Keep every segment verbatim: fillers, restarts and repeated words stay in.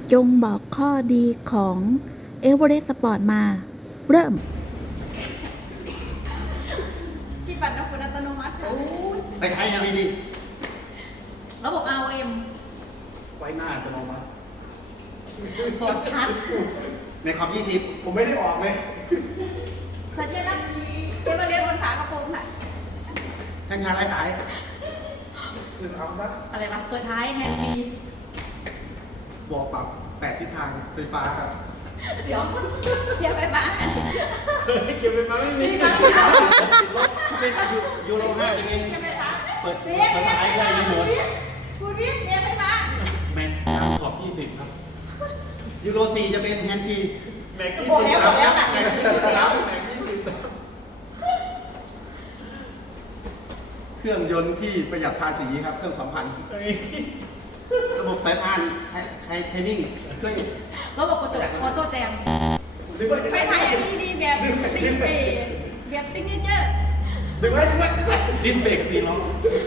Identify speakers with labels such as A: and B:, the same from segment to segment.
A: จงบอกข้อดีของ Everest Sport มา เริ่ม
B: ที่ปัดน้ำฝนอัตโนมัติค่ะ
C: ไปใช้ยังไงดี
B: ระบบ อาร์ โอ เอ็ม
D: ไฟหน้าอัตโนมัติ
B: กดพัด
C: ในคอมยี่สิบ
D: ผมไม่ได้ออกเลย
B: สัญญาณเทเบเลียนบนฝากระโปรงค่ะ
C: ท่านชาไร้สาย
D: คือเอาซะ
B: อะไรวะเปิดท้ายแฮนด์ฟรี
C: บอกปรับแปดทิศทางไฟฟ้าครับ
B: เดี๋ยวเทียบไปบ้าน
D: เก็บไปมาไม่มี
C: ถ้าเป็นยูโรห้าจะเป็น
B: เทียบไปบ้าน
C: เปิด
B: เบีย
C: เปิดสายได้รีโมท
B: คุณวิทย์เทียบไปบ้าน
D: แม็กตามขอบยี่สิบครับ
C: ยูโรสี่จะเป็นแฮนด์ฟรี
D: แม็กยี่
B: บอก
D: สิบ
B: แล้วบอกแล้วค่ะ
D: แม็กยี่สิบแล้วแม็กยี่สิบ
C: เครื่องยนต์ที่ประหยัดภาษีครับ เครื่องสัมพันธ์ระบบสายพานไฮไทมิ่งช่วย
B: ระบบกระจกออโต้แจม
C: ดึงไว้ดึง
B: ไฟ
C: ไว้
B: ท้ายอย่างนี้ดีแบบซิงเกิลแบบซิงเกิลเจอร์
C: ดึงไว้ดึงไว้ดึงไว้
D: ดิสเบรกสี่ล้อ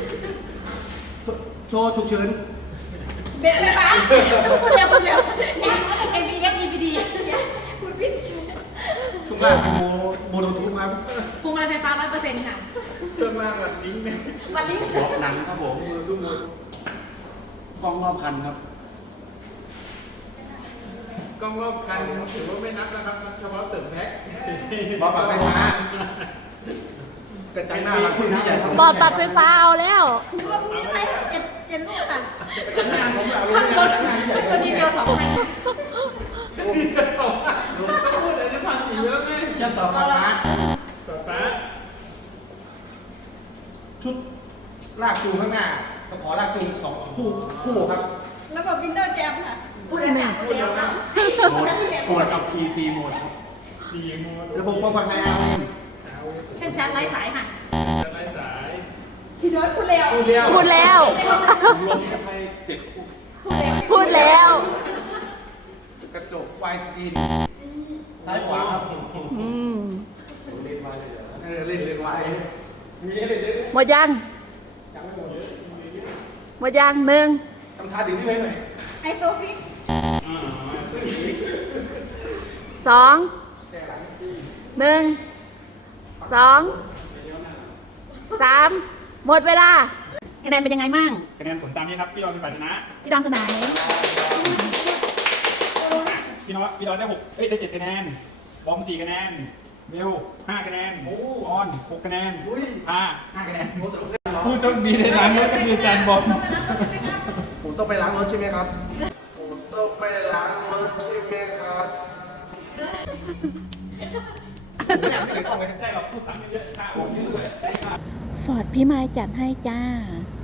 C: โชว์ฉุกเฉิน
B: เบรกไฟฟ้าพูดเร็วพูดเร็วเอ็มบีเอสอีพีดีคุณวิทย์
C: ช่วงล่างเป็นโมโมโนทูปครับ
B: พวงมาลัยไฟฟ้าร้อยเปอร์เซ็นต์ค่ะ
D: เชื่องมากแบบลิงก์เนี่ย
B: วันนี้
C: เบาะหนังครับผม
D: มือทุ่มมือก
C: ล้องรอบคันครับ
D: กล้องรอบคันถือว่าไม่นับนะครับเฉพาะตึกแพ็ค
C: บอปรับไฟฟ้ากระจังหน้ารักคุณที่ใหญ่
A: บอดปรับไฟฟ้าเอาแล้ว
B: คุณว่าคุณใช้เจ็ดเจ็ดลูกค่ะ
C: กระจังหน้าผมอยากรู้
B: ข้างบน
C: กระจังหน้าที่ใหญ่
B: ตัวนี้เดียวสองพัน
D: ดีจะสองอ่ะชอบพูดอะไรในภาษีเยอะไง
C: เชื่อมต่อกับร้าน
D: ต่อตา
C: ชุดลากจูงข้างหน้าก็ขอลากจูงสองคู่คู่ครับ
B: แล้วก็วินโดว์แจมค่ะพูดอะไรพูดเร็วครับ
C: โหมดโหมดกับ พี ซี โหมดครับ
D: ดีโมด
C: ระบบป้องกันภัย อาร์ โอ เอ็ม
D: เอา
B: เส้นชันไร้สายค่ะ
D: จะไล่สาย
B: พี่โน้ตพูดเร็ว
D: พูดเร็ว
A: พูดแล้ว
D: รวมกันไปเจ็ดคู่
B: พูดเร็ว
A: พูดแล้ว
C: กระจกไวสกรีนซ้ายขวาครับ
A: อืม
D: เล่นไว้เลยเหรอ
C: เออเล่นเลยไวมีให้เล่นเยอะ
A: หมดยัง
C: ยังไม่หมดเยอะ
A: หมดยังหนึ่ง
C: ทำท่าดื่มพี่ไว้หน่อย
B: ไอโซฟิก
D: อ่า
A: สองหนึ่งสองสามหมดเวลาคะแนนเป็นยังไงมั่ง
D: คะแนนผลตามนี้ครับ พี่รอนเป็นฝ่ายชนะ
A: พี่ดองคนไหน
D: พี่น้องพี่รอนได้หกเอ้ยได้เจ็ดคะแนน บอมสี่คะแนนเบลห้าคะแนนออนหกคะแนน
C: อุ้ย
D: ห้าห้าคะแนน
C: โอ้โห
D: ผู้โชคดีในร้านนี้ก็คือจานบอม
C: ผมต้องไปล้างรถใช่ไหมครับผมต้องไปล้างรถใช่ไหมครับไม่อยากไปถึงกล้องเลย
D: ใช่หรอกพูดสามเยอะๆข้าวเยอะด้วย
A: ฟอร์ดพี่ไม้จัดให้จ้า